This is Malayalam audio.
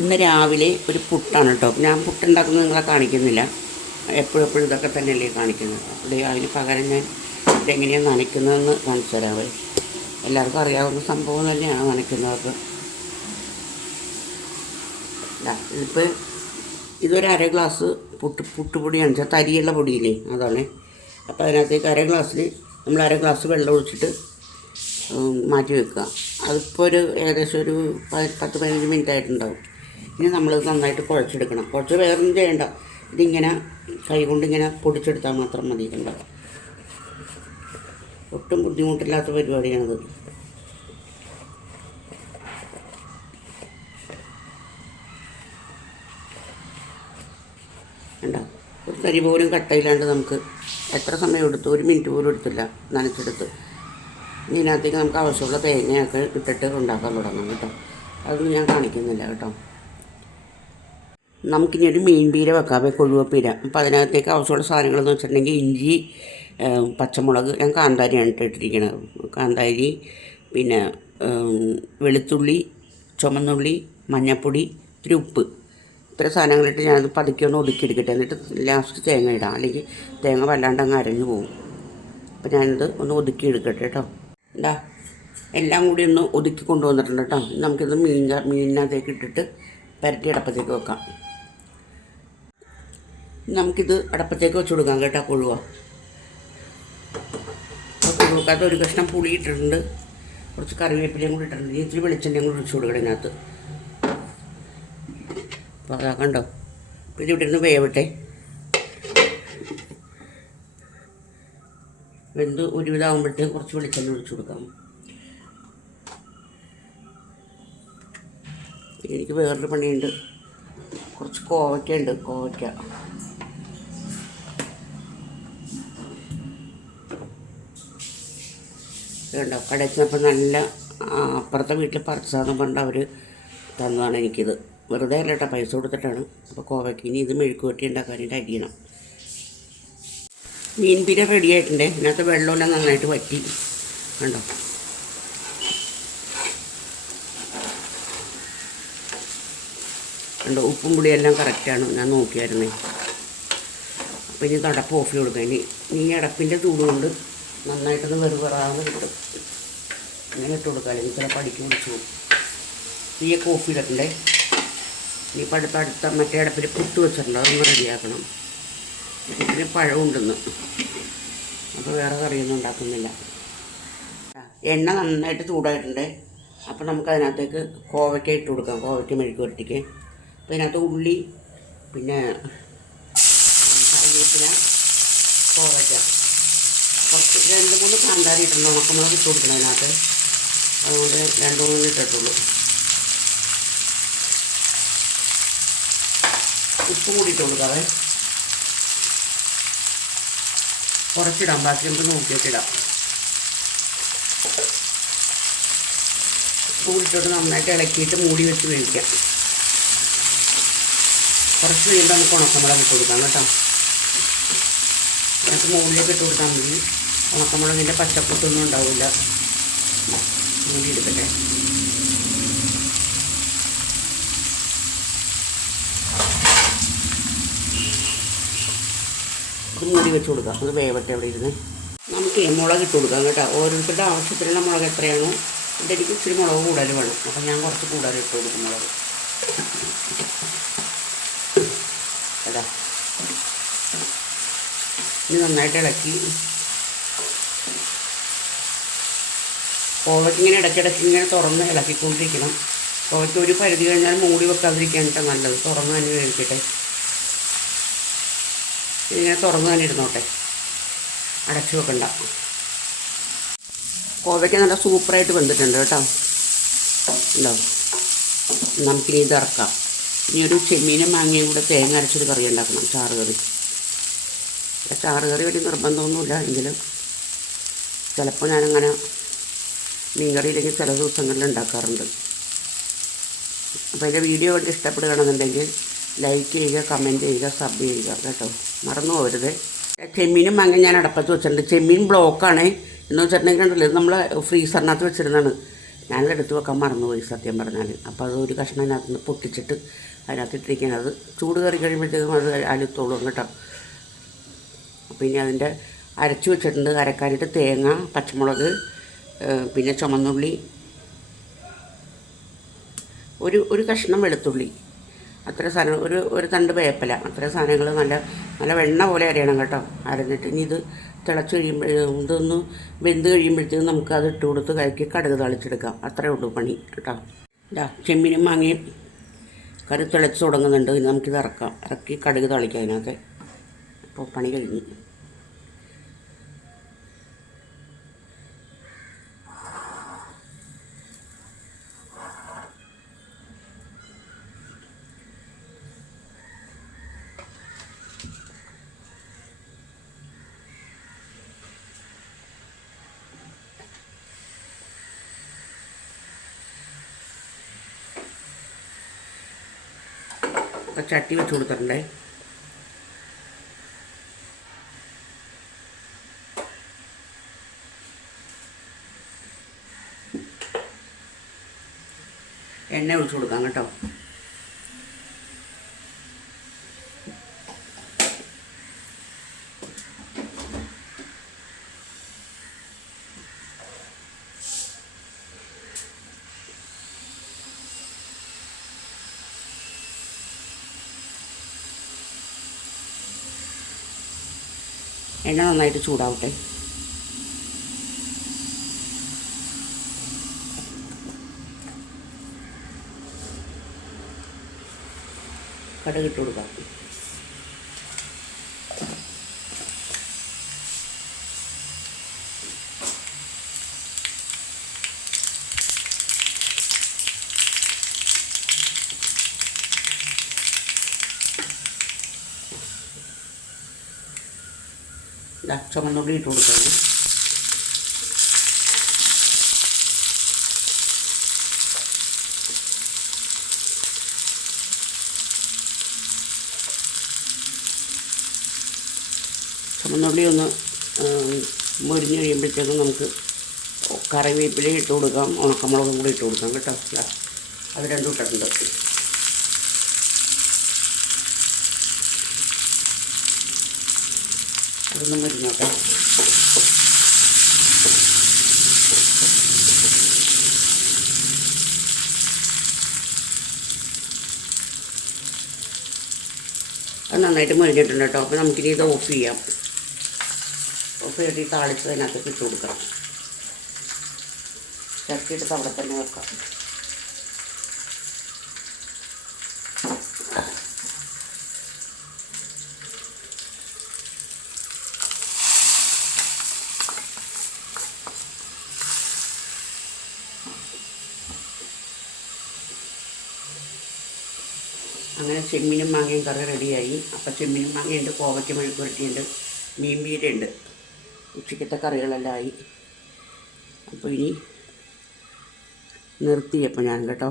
ഇന്ന് രാവിലെ ഒരു പുട്ടാണ് കേട്ടോ. ഞാൻ പുട്ടുണ്ടാക്കുന്നത് നിങ്ങളെ കാണിക്കുന്നില്ല, എപ്പോഴും ഇതൊക്കെ തന്നെയല്ലേ കാണിക്കുന്നത്. ഇവിടെ അതിന് പകരം ഞാൻ ഇതെങ്ങനെയാണ് നനയ്ക്കുന്നതെന്ന് കാണിച്ചു തരാമേ. എല്ലാവർക്കും അറിയാവുന്ന സംഭവം തന്നെയാണ് നനയ്ക്കുന്നതൊക്കെ. ഇതിപ്പോൾ ഇതൊരു അര ഗ്ലാസ് പുട്ടുപൊടിയാണ് വെച്ചാൽ തരിയുള്ള പൊടിയില്ലേ, അതാണ്. അപ്പോൾ അതിനകത്തേക്ക് അര ഗ്ലാസ്സിൽ നമ്മൾ അര ഗ്ലാസ് വെള്ളം ഒഴിച്ചിട്ട് മാറ്റി വെക്കുക. അതിപ്പോൾ ഏകദേശം ഒരു 10-15 മിനിറ്റ് ആയിട്ടുണ്ടാവും. ഇനി നമ്മളിത് നന്നായിട്ട് കുഴച്ചെടുക്കണം. കുഴച്ച് വേറൊന്നും ചെയ്യണ്ട, ഇതിങ്ങനെ കൈകൊണ്ട് ഇങ്ങനെ പൊടിച്ചെടുത്താൽ മാത്രം മതി. ഉണ്ടാവും, ഒട്ടും ബുദ്ധിമുട്ടില്ലാത്ത പരിപാടിയാണിത്. ഉണ്ടാവും, ഒരു തരി പോലും കട്ടയില്ലാണ്ട് നമുക്ക് എത്ര സമയം എടുത്തു, 1 മിനിറ്റ് പോലും എടുത്തില്ല നനച്ചെടുത്ത്. ഇതിനകത്തേക്ക് നമുക്ക് ആവശ്യമുള്ള തേങ്ങയൊക്കെ ഇട്ടിട്ട് ഉണ്ടാക്കാൻ തുടങ്ങാം കേട്ടോ. അതൊന്നും ഞാൻ കാണിക്കുന്നില്ല കേട്ടോ. നമുക്കിനി ഒരു മീൻ പീര വെക്കാം, കൊഴുവപ്പീര. അപ്പോൾ അതിനകത്തേക്ക് ആവശ്യമുള്ള സാധനങ്ങളെന്ന് വെച്ചിട്ടുണ്ടെങ്കിൽ ഇഞ്ചി, പച്ചമുളക്, ഞാൻ കാന്താരിയാണ് ഇട്ടിരിക്കുന്നത്. കാന്താരി, പിന്നെ വെളുത്തുള്ളി, ചുമന്നുള്ളി, മഞ്ഞൾപ്പൊടി, ഇത്തിരി ഉപ്പ്, ഇത്ര സാധനങ്ങളിട്ട് ഞാനത് പതുക്കെ ഒന്ന് ഒതുക്കിയെടുക്കട്ടെ. എന്നിട്ട് ലാസ്റ്റ് തേങ്ങ ഇടാം, അല്ലെങ്കിൽ തേങ്ങ വല്ലാണ്ട് അങ്ങ് അരഞ്ഞു പോകും. അപ്പോൾ ഞാനിത് ഒന്ന് ഒതുക്കിയെടുക്കട്ടെ കേട്ടോ. എന്താ എല്ലാം കൂടി ഒന്ന് ഒതുക്കി കൊണ്ടുവന്നിട്ടുണ്ട് കേട്ടോ. നമുക്കിത് മീനിനകത്തേക്ക് ഇട്ടിട്ട് പരട്ടി അടപ്പത്തേക്ക് വെക്കാം. നമുക്കിത് അടപ്പത്തേക്ക് വെച്ച് കൊടുക്കാം കേട്ടോ. കൊഴുവക്കകത്ത് ഒരു കഷ്ണം പുളി ഇട്ടിട്ടുണ്ട്, കുറച്ച് കറിവേപ്പിലയും കൂടി ഇട്ടിട്ടുണ്ട്, ഇത്തിരി വെളിച്ചെണ്ണയും കൂടി ഒഴിച്ച് കൊടുക്കണം ഇതിനകത്ത്. അപ്പോൾ അതാ കണ്ടോ. അപ്പോൾ ഇത് ഇവിടെ ഇരുന്ന് വേവട്ടെ. വെന്ത് ഒരുവിധമാകുമ്പോഴത്തേക്ക് കുറച്ച് വെളിച്ചെണ്ണ ഒഴിച്ച് കൊടുക്കാം. എനിക്ക് വേറൊരു പണിയുണ്ട്, കുറച്ച് കോവയ്ക്കുണ്ട്. കോവയ്ക്ക കണ്ടോ, കടയിൽ ചെന്നപ്പോൾ നല്ല അപ്പുറത്തെ വീട്ടിൽ പറിച്ചതെന്ന് പറഞ്ഞിട്ട് അവർ തന്നതാണ് എനിക്കിത്. വെറുതെ അല്ല കേട്ടോ, പൈസ കൊടുത്തിട്ടാണ്. അപ്പോൾ കോവയ്ക്ക് ഇനി ഇത് മെഴുക്ക് വരട്ടി ഉണ്ടാക്കാനായിട്ട് അരിയണം. മീൻ പീര റെഡി ആയിട്ടുണ്ട്. ഇതിനകത്ത് വെള്ളമെല്ലാം നന്നായിട്ട് വറ്റി കണ്ടോ. കണ്ടോ, ഉപ്പും പുളിയെല്ലാം കറക്റ്റാണ്, ഞാൻ നോക്കിയായിരുന്നേ. അപ്പോൾ ഇനി അടപ്പ് ഓഫ് ചെയ്ത് കൊടുക്കാം. ഇനി അടപ്പിൻ്റെ ചൂടുകൊണ്ട് നന്നായിട്ടൊന്ന് വെറുതെ കിട്ടും. ഇങ്ങനെ ഇട്ട് കൊടുക്കാം, അല്ലെങ്കിൽ ചിലപ്പോൾ അടിക്ക് പിടിച്ചു പോകും. തീയൊക്കെ ഓഫ് ചെയ്തിട്ടുണ്ടേ. ഇനിയിപ്പോൾ അടുത്ത മറ്റേ അടപ്പിൽ പുട്ട് വെച്ചിട്ടുണ്ട്, അതൊന്ന് റെഡിയാക്കണം. പിന്നെ പഴമുണ്ടെന്ന്, അപ്പോൾ വേറെ കറിയൊന്നും ഉണ്ടാക്കുന്നില്ല. എണ്ണ നന്നായിട്ട് ചൂടായിട്ടുണ്ട്. അപ്പോൾ നമുക്കതിനകത്തേക്ക് കോവയ്ക്ക ഇട്ട് കൊടുക്കാം, കോവയ്ക്ക മെഴുക്ക് വരട്ടിക്ക്. അപ്പോൾ ഇതിനകത്ത് ഉള്ളി, പിന്നെ കറിവേപ്പില, കോവയ്ക്ക, കുറച്ച് 2-3 കാന്താരി ഇട്ടുണ്ട്. ഉണക്കമുളക് ഇട്ട് കൊടുക്കണം അതിനകത്ത്. അതുകൊണ്ട് 2-3 ഇട്ടിട്ടുള്ളൂ. ഉപ്പ് കൂടി ഇട്ട് കൊടുക്കാവേ, കുറച്ചിടാം, ബാക്കി നമുക്ക് നോക്കിയിട്ടിടാം. കൂടിയിട്ടോട്ട് നന്നായിട്ട് ഇളക്കിയിട്ട് മൂടി വെച്ച് വേവിക്കാം. കുറച്ച് കഴിയുമ്പോൾ നമുക്ക് ഉണക്കമുളക് ഇട്ട് കൊടുക്കാം കേട്ടോ. നമുക്ക് മുകളിലേക്ക് ഇട്ട് കൊടുത്താൽ മതി. ഉണക്കമുളകിൻ്റെ പച്ചപ്പൊട്ടൊന്നും ഉണ്ടാവില്ല. മൂടി എടുക്കട്ടെ. ഇത് മൂടി വെച്ച് കൊടുക്കാം, അത് വേവട്ടെ അവിടെ ഇരുന്ന്. നമുക്ക് മുളക് ഇട്ട് കൊടുക്കാം കേട്ടോ. ഓരോരുത്തരുടെ ആവശ്യത്തിനുള്ള മുളക് എത്രയാണോ, ഇതെനിക്ക് ഇച്ചിരി മുളക് കൂടുതൽ വേണം, അപ്പം ഞാൻ കുറച്ച് കൂടുതൽ ഇട്ട് കൊടുക്കും മുളക്. അതാ ഇനി നന്നായിട്ട് ഇളക്കി. കോവയ്ക്ക് ഇങ്ങനെ ഇടയ്ക്കിടയ്ക്ക് ഇങ്ങനെ തുറന്ന് ഇളക്കിക്കൊണ്ടിരിക്കണം. കോവയ്ക്ക് ഒരു പരിധി കഴിഞ്ഞാൽ മൂടി വെക്കാതിരിക്കാനായിട്ട് നല്ലത്. തുറന്ന് തന്നെ വേവിക്കട്ടെ. ഇതിങ്ങനെ തുറന്ന് തന്നെ ഇരുന്നോട്ടെ, അടച്ചു വെക്കണ്ട. കോവയ്ക്ക നല്ല സൂപ്പറായിട്ട് വെന്തിട്ടുണ്ട് കേട്ടോ. ഉണ്ടോ, നമുക്കിനി ഇത് ഇറക്കാം. ഇനി ഒരു ചെമ്മീനും മാങ്ങയും കൂടെ തേങ്ങ അരച്ചൊരു കറി ഉണ്ടാക്കണം, ചാറുകറി. ചാറുകറി വലിയ നിർബന്ധമൊന്നുമില്ല, എങ്കിലും ചിലപ്പോൾ ഞാനങ്ങനെ മീൻകറി ഇല്ലെങ്കിൽ ചില ദിവസങ്ങളിൽ ഉണ്ടാക്കാറുണ്ട്. അപ്പോൾ അതിൻ്റെ വീഡിയോ കണ്ട് ഇഷ്ടപ്പെടുകയാണെന്നുണ്ടെങ്കിൽ ലൈക്ക് ചെയ്യുക, കമൻറ്റ് ചെയ്യുക, സബ് ചെയ്യുക കേട്ടോ, മറന്നു പോകരുത്. ചെമ്മീനും മാങ്ങ ഞാൻ അടപ്പത്ത് വെച്ചിട്ടുണ്ട്. ചെമ്മീൻ ബ്ലോക്കാണ് എന്ന് വെച്ചിട്ടുണ്ടെങ്കിൽ ഉണ്ടല്ലോ, ഇത് നമ്മൾ ഫ്രീസറിനകത്ത് വെച്ചിരുന്നതാണ്. ഞാനത് എടുത്ത് വെക്കാൻ മറന്നുപോയി സത്യം പറഞ്ഞാൽ. അപ്പോൾ അത് ഒരു കഷ്ണം അതിനകത്ത് നിന്ന് പൊട്ടിച്ചിട്ട് അതിനകത്തിട്ടിരിക്കുന്നത്, അത് ചൂട് കയറി കഴിയുമ്പോഴത്തേക്കും അത് അലുത്തോളും കേട്ടോ. അപ്പോൾ ഇനി അതിൻ്റെ അരച്ച് വെച്ചിട്ടുണ്ട്. അരക്കാനായിട്ട് തേങ്ങ, പച്ചമുളക്, പിന്നെ ചുമന്നുള്ളി, ഒരു കഷ്ണം വെളുത്തുള്ളി, അത്ര സാധനം, ഒരു തണ്ട് വേപ്പില, അത്ര സാധനങ്ങൾ നല്ല നല്ല വെണ്ണ പോലെ അരയണം കേട്ടോ. അരഞ്ഞിട്ട് ഇനി ഇത് തിളച്ച് ഇതൊന്ന് വെന്ത് കഴിയുമ്പോഴത്തേക്കും നമുക്കത് ഇട്ട് കൊടുത്ത് കലക്കി കടുക് തളിച്ചെടുക്കാം. അത്രയേ ഉള്ളൂ പണി കേട്ടോ. ഇതാ ചെമ്മീനും മാങ്ങയും കറി തിളച്ച് തുടങ്ങുന്നുണ്ട്. ഇനി നമുക്കിത് ഇറക്കി കടുക് തളിക്കാം അതിനകത്ത്. അപ്പോൾ പണി കഴിഞ്ഞ്. അപ്പോൾ ചട്ടി വെച്ച് കൊടുത്തിട്ടുണ്ടേ. എണ്ണ ഒഴിച്ച് കൊടുക്കാം കേട്ടോ. എണ്ണ നന്നായിട്ട് ചൂടാവട്ടെ. കടുക് ഇട്ട് കൊടുക്കാം. ചുമന്നുള്ളി ഇട്ട് കൊടുക്കാം. ചുമന്നുള്ളി ഒന്ന് മൊരിഞ്ഞ് കഴിയുമ്പോഴത്തേക്കും നമുക്ക് കറിവേപ്പില ഇട്ട് കൊടുക്കാം, ഉണക്കമുളകും കൂടി ഇട്ട് കൊടുക്കാം കേട്ടോ. അത് രണ്ടും ഇട്ടിട്ടുണ്ട്. അതൊന്നും മരുന്നോട്ടെ. അത് നന്നായിട്ട് മുരിഞ്ഞിട്ടുണ്ട് കേട്ടോ. അപ്പോൾ നമുക്കിനി ഇത് ഓഫ് ചെയ്യാം. ഓഫ് ചെയ്തിട്ട് താളിച്ച് അതിനകത്ത് ഇട്ട് കൊടുക്കാം. ചട്ടിയിട്ട് അവിടെ തന്നെ വെക്കാം. അങ്ങനെ ചെമ്മീനും മാങ്ങയും കറി റെഡിയായി. അപ്പോൾ ചെമ്മീനും മാങ്ങയുണ്ട്, കോവയ്ക്ക മെഴുക്ക് പുരട്ടിയുണ്ട്, മീൻ പീരയുണ്ട്. ഉച്ചക്കത്തെ കറികളെല്ലാം ആയി. അപ്പോൾ ഇനി നിർത്തിയപ്പോൾ ഞാൻ കേട്ടോ.